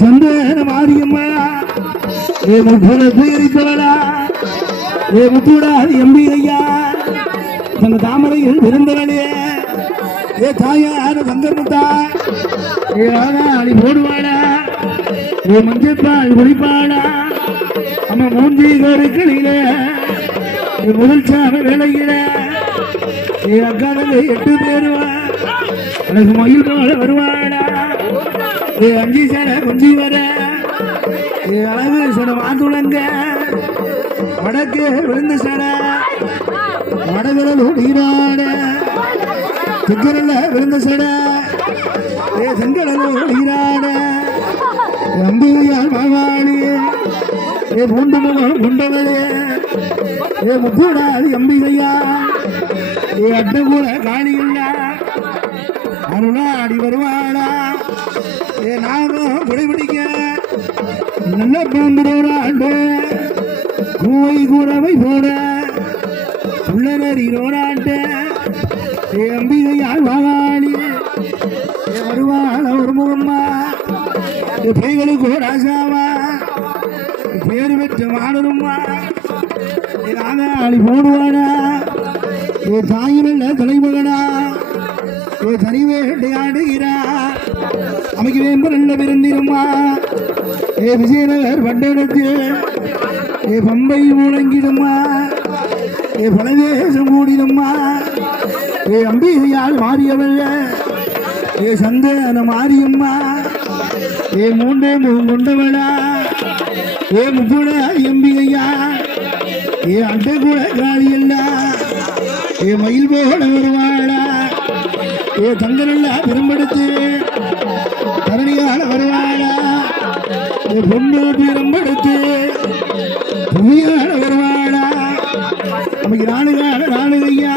சந்தேன மாரியம்மா ஏ முத்தவளா ஏ முத்துடாது MP ஐயா தங்க தாமரையில் பிறந்தவளே ஏ தாயார தங்கமுத்தா ஏ ஆடி போடுவாளா ஏ மஞ்சப்பால் குடிப்பாளா அம்மா மூஞ்சி கோருக்களில ஏ முதல் சாம வேலையில ஏ அக்காதங்க 8 பேருவா எனக்கு மயில் போல வருவாளா ஏ அஞ்சி சட குஞ்சி வர ஏ அழகு சட மாத்துளங்க வடக்கு விழுந்த சட வடகுடல் நீராட திக்கரல்ல விழுந்த சட ஏ செங்கடல் நீராட அம்பியால் மாவாளி ஏ பூண்டு முகம் குண்டவளே ஏ முக்கூடாது அம்பிகையா ஏ அட்டகூட காளிகளா அருளாடி வருவாளா ஏ நானும் குடைபிடிக்க நல்ல பூந்துரோராண்டு பூவை கூறவை போட உள்ளரோராண்டு ஏ அம்பிகையால் வாழி ஏ வருவாள ஒரு முகம்மா ஏ பேய்களுக்கு ராசாவா பேரு பெற்ற மாடனும்மா ஏ நாகாளி போடுவானா ஏ தாயினல்ல தலைமகனா ஏ தனிவேட்டை ஆடுகிறா அமைக்கு வேம்பு நல்ல பிறந்திருமா ஏ விஜயநகர் பட்டணத்தில் ஏ பம்பை முழங்கிடுமா ஏ பலதேசம் கூடிடுமா ஏ அம்பிகையால் மாறியவள் ஏ சந்தேன மாரியம்மா ஏ மூன்றே முகம் கொண்டவளா ஏ முப்புட எம்பிகையா ஏ அண்டை கூட காளியல்லா ஏ மயில் போல வருவாளா ஏ தங்க நல்லா பெரும்படுத்து தரணியால வருவாளா ஏ பொண்ணு பெரும்படுத்து புவியால வருவாளா நமக்கு நானுகையா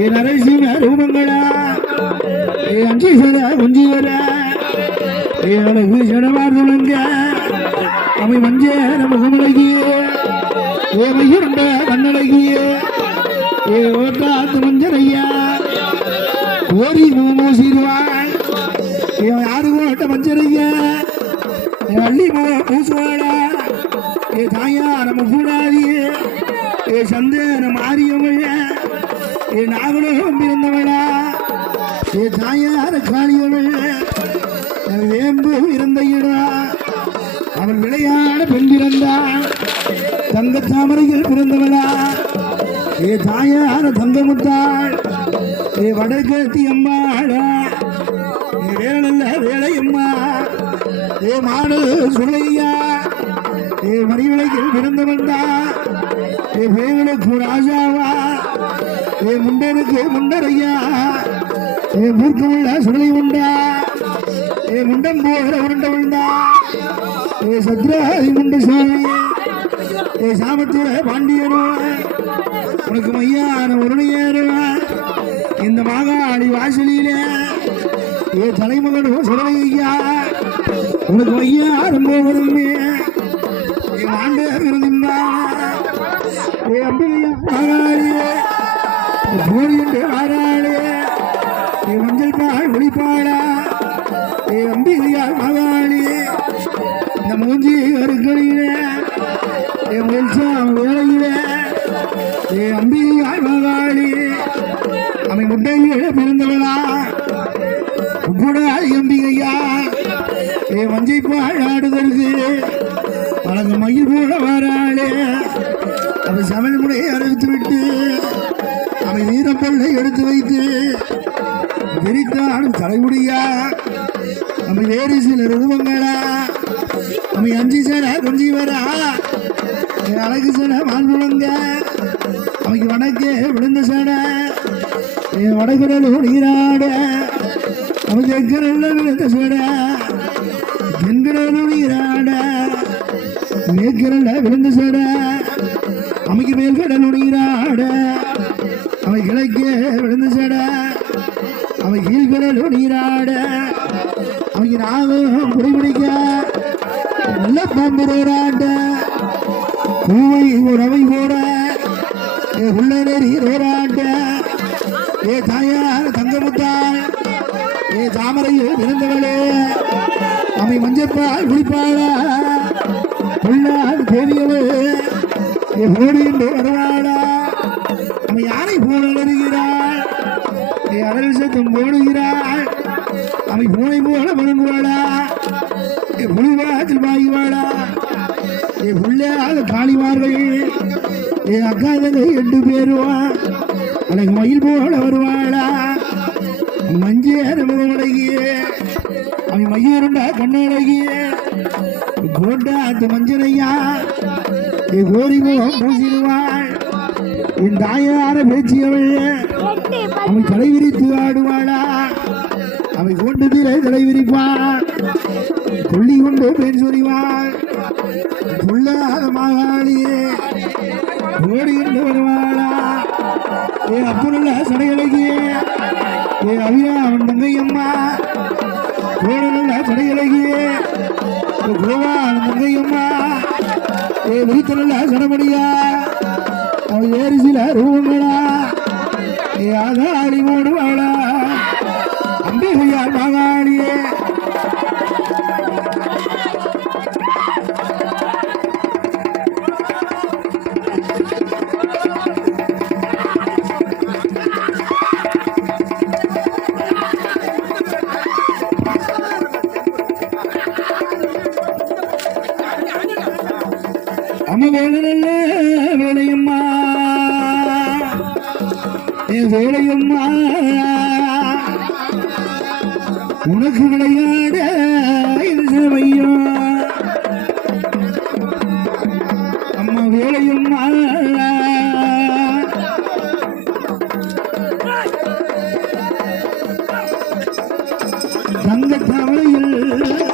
ஏ நரசிம்ம ரூபங்களா ஏ அஞ்சி சர குஞ்சி வர ஏ அழகு சடமார் சொல்லுங்க அவை மஞ்சள் முகமழகி ஏ மையுண்ட கண்ணழகி ஏ ஓட்டாத்து மஞ்சளையா கோரி மூசிடுவாள் ஏ யாரு ஓட்ட மஞ்சளையா ஏ அள்ளி பூசுவாளா ஏ தாயா நம்ம கூடாதி ஏ சந்தேன மாரியவள ஏ நாகலும் பிறந்தவளா ஏ தாயார காளியவள் வேம்பு இருந்த இடம் அவள் விளையாட பெண் பிறந்தாள் தங்க தாமரையில் பிறந்தவளா ஏ தாயார தங்கமுத்தாள் ஏ வடகேத்தி அம்மாடா ஏ வேலல்ல வேலையம்மா ஏ மாடு சுளையா ஏ மணிவிளையில் பிறந்தவன்டா ஏ வேலுக்கு ராஜாவா ஏ முண்டனுக்கு முண்டரையா ஏ மூர்க்கமுள்ள சுடலை உண்டா ஏ முண்டம் போகிற உருண்டவன்டா ஏ சத்ராதி முண்ட சுவாமி ஏ சாமத்துற பாண்டியனோ உனக்கு மையான உருணையேறுவா இந்த மாகாளி வாசலிலே ஏ தலைமகனோ சுடலையா உனக்கு மையாரம் போகிறமே ஏ ஆண்டு இருந்திருந்தா ஏ அம்பிகையா மாகாளியே போடி என்று ஆறாளே ஏ மஞ்சள் பால் ஒளிப்பாளா ஏ அம்பிகையார் மகாளி இந்த மூஞ்சி அருக்களிலே ஏ முயல்சாம் வேளையிலே ஏ அம்பிகையார் மகாளி அவை முட்டையிலே பிறந்தவளா உப்புடாய் அம்பிகையா ஏ மஞ்சை பால் ஆடுதற்கு அழகு மயில் போல வாராளே அவை சமையல் முறையை அறிவித்து விட்டு அவை வீரப்பொருளை எடுத்து வைத்து விரித்தாடும் தலைமுடியா நம்ம வேறு சில ரூபங்களா நம்ம அஞ்சு சேர கொஞ்சி வரா அழகு சேர மால்குழங்க அவைக்கு வடக்கே விழுந்த சேட வடகுடலும் நீராட அவன் எக்கரல்ல விழுந்த சேட தென்கடலும் நீராட மேற்கரல்ல விழுந்த சேட அமைக்கு மேல்கடலும் நீராட அவை கிழக்கே விழுந்த சேட அவை கீழ்கடலும் நீராட அவைக்கு நாகம் குடிபிடிக்க நல்ல பாம்புராண்ட பூவை உறவை போட உள்ள நெறி ரோராண்ட ஏ தாயார் தங்கமுத்தாள் ஏ தாமரையில் பிறந்தவளே அவை மஞ்சப்பால் குளிப்பாளா புள்ளால் பெரியவள் ஏ ஓடி என்று வருவாளா அவை யாரை போல வருகிறாள் ஏ அடல் சத்தம் போடுகிறாள் அவை பூனை போல வணங்குவாளா ஏ புலிவாத்தில் பாய்வாளா ஏ புள்ளையாக காளிமார்கள் ஏ அக்காதங்க 8 பேருவா அழகு மயில் போல வருவாளா மஞ்சேர முகமழகியே அவை மையருண்டா கண்ணழகியே கோண்டாத்து மஞ்சளையா ஏ கோரி முகம் பூசிடுவாள் என் தாயார பேச்சியவள் அவை தலை விரித்து ஆடுவாளா அவை கொண்டு திரை தலை விரிப்பாள் கொள்ளி கொண்டு பெண் சொறிவாள் புள்ளாத மாகாளியே ஓடி கொண்டு வருவாளா ஏ அப்புறல்ல சடையழகியே ஏ அவியா அவன் தங்கையம்மா கோடல்ல சடையழகியே கோவா அவன் தங்கையம்மா ஏ விரித்தல்ல சடமடியா அவன் ஏறு சில ரூபங்களா ஏ ஆதாரி ஓடுவாளா அம்பிகையார் மாகாளியே அம்மா வேலையல்ல வேலையம்மா ஏ வேலையம்மா உனக்கு விளையாட இது வையோ வேலையும் தங்க தவளையில்